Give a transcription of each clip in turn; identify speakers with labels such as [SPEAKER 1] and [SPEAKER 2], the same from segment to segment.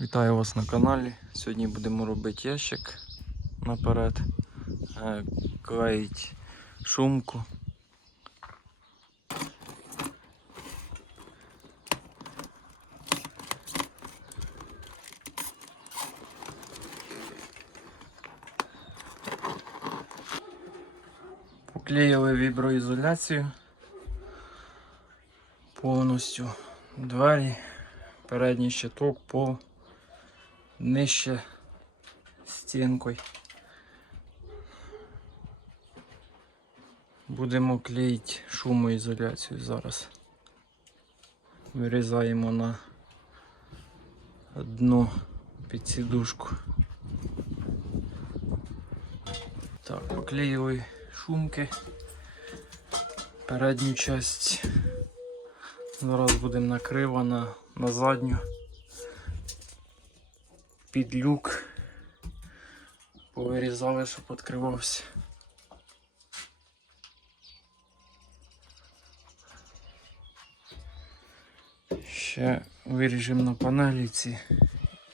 [SPEAKER 1] Вітаю вас на каналі. Сьогодні будемо робити ящик наперед, е, клеїть шумку. Поклеїли віброізоляцію повністю двері, передній щиток, пол нижче стінкою. Будемо клеїти шумоізоляцію зараз. Вирізаємо на дно під сідушку. Так, поклеїли шумки. Передню часть зараз будемо накривана на задню під люк. Повирізали, щоб відкривався. Ще виріжемо на панеліці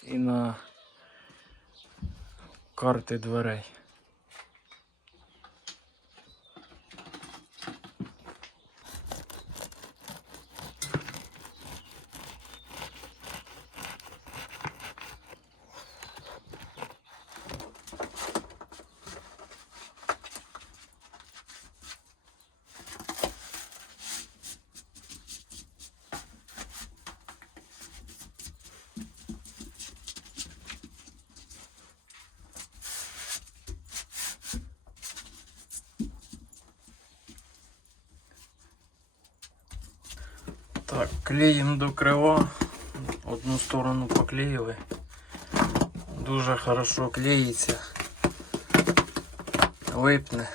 [SPEAKER 1] і на карти дверей. Так, клеїм до крила. Одну сторону поклеїли. Дуже хорошо клеїться. Липне.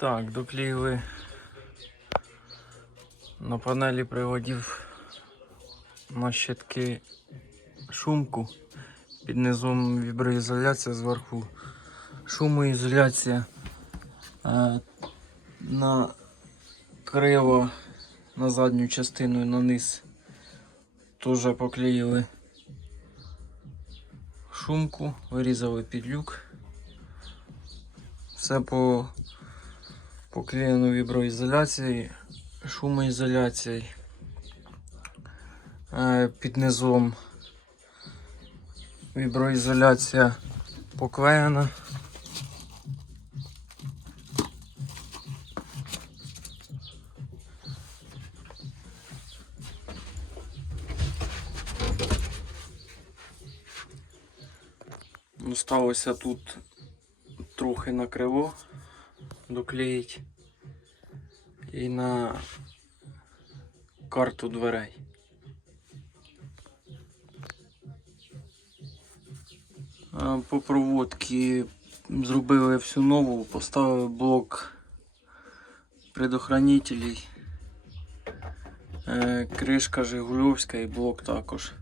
[SPEAKER 1] Так, доклеїли на панелі приводів на щитки шумку. Під низом віброізоляція, зверху шумоізоляція. Е, на криво на задню частину і на низ теж поклеїли шумку, вирізали під люк. Все по поклеєно віброізоляцією, шумоізоляцією. Е, Під низом віброізоляція поклеєна. Осталося тут трохи на криво доклеїть і на карту дверей. По проводці зробили всю нову, поставили блок предохранителей, Е, кришка Жигульовська і блок також.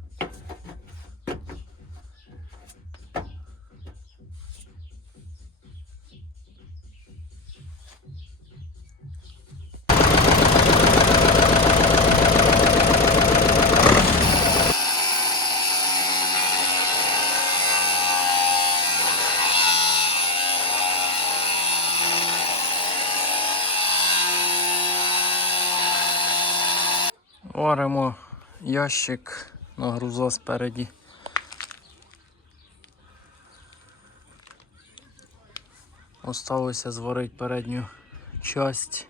[SPEAKER 1] Варимо ящик на груза спереді. Осталося зварити передню часть,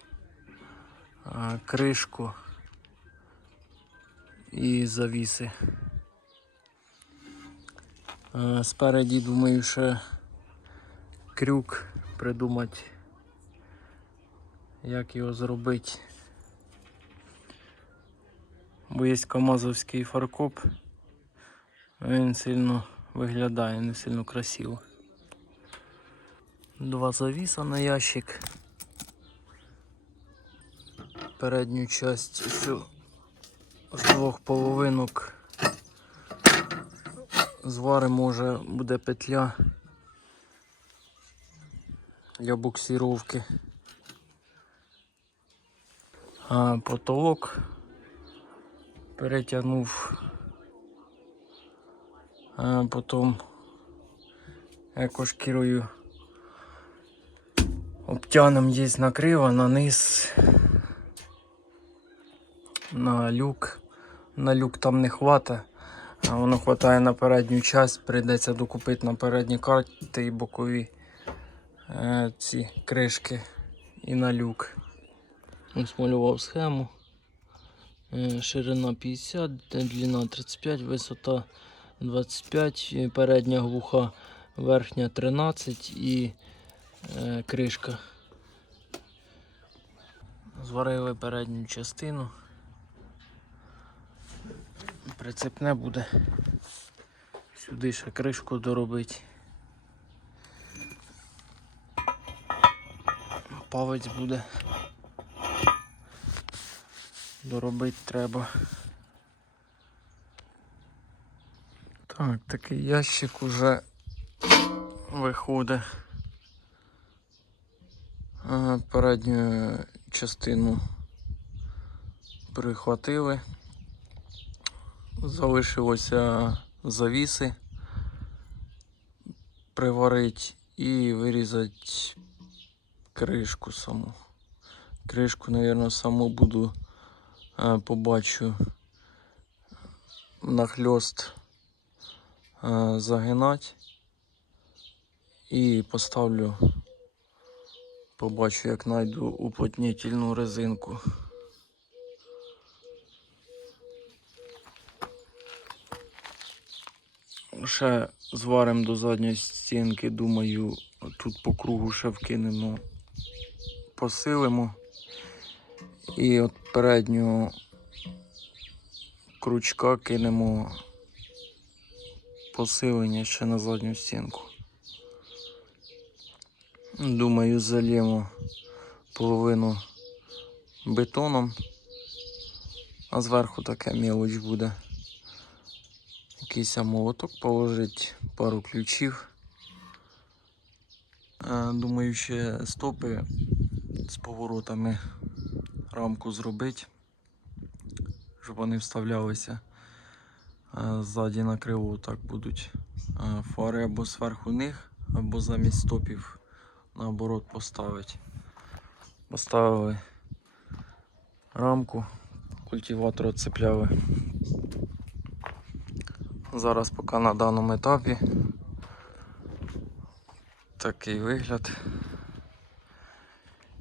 [SPEAKER 1] кришку і завіси. Е, Спереді думаю, ще крюк придумати, як його зробити. Бо є камазовський фаркоп. Він сильно виглядає, не сильно красиво. Два завіса на ящик. Передню часть з двох половинок зваримо, може буде петля для буксировки. А потолок перетягнув. А потім екошкірою обтянем є накрива на низ. На люк. На люк там не хвата. А воно хватає на передню часть, прийдеться докупити на передні карти і бокові е, ці кришки і на люк. Ось малював схему. Ширина 50, длина 35, висота 25, е, передня глуха, верхня 13 і е, кришка. Зварили передню частину. Прицепне буде. Сюди ще кришку доробити. Павець буде. Доробити треба. Так, такий ящик уже виходить. Ага, Передню частину прихватили. Залишилося завіси приварити і вирізати кришку саму. Кришку, мабуть, саму буду побачу нахльост загинати і поставлю, побачу, як знайду уплотнительну резинку. Ще зваримо до задньої стінки, думаю, тут по кругу ще вкинемо, посилимо. І от переднього крючка кинемо посилення ще на задню стінку. Думаю, зальємо половину бетоном, а зверху таке мелоч буде. Якийсь молоток положить, пару ключів. Е, Думаю, ще стопи з поворотами рамку зробити, щоб вони вставлялися Е, ззаді на криво так будуть е, фари або зверху них, або замість стопів наоборот поставити. Поставили рамку, культиватор цепляли. Зараз поки на даному етапі такий вигляд.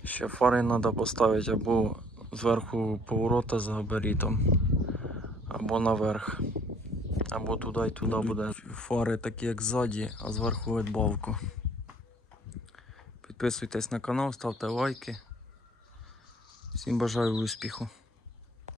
[SPEAKER 1] Ще фари треба поставити або зверху поворота з габарітом. або наверх, або туди і туди буде. Фари такі як ззаді, а зверху відбавку. Підписуйтесь на канал, ставте лайки. Всім бажаю успіху.